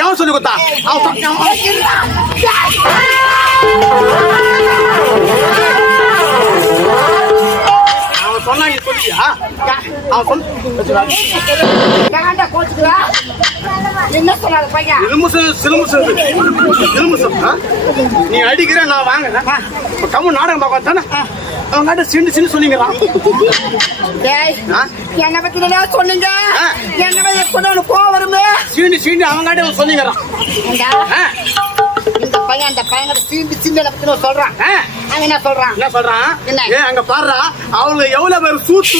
எவன் சொல்லி கொடுத்தா? அவன் சொன்னா நீ சொல்லியா? அவன் என்ன சொல்லாத பையன் நீ அடிக்கிற நான் வாங்க கம்மு நாடகம் பார்க்க தானே அவங்க சிண்டு சிண்டு சொல்லிங்களாம். என்ன பத்தி சொன்னீங்க? என்ன சொன்ன கோவம் வருமே. சீண்டு சீண்டு அவங்க சொல்லிங்கிறான். இந்த பையன் அந்த பையன் சீண்டு சிண்டு பத்தி சொல்றான். அவன் என்ன சொல்றான்? என்ன சொல்றான்? அங்க பாடுறா அவங்க எவ்வளவு பேர் சூத்து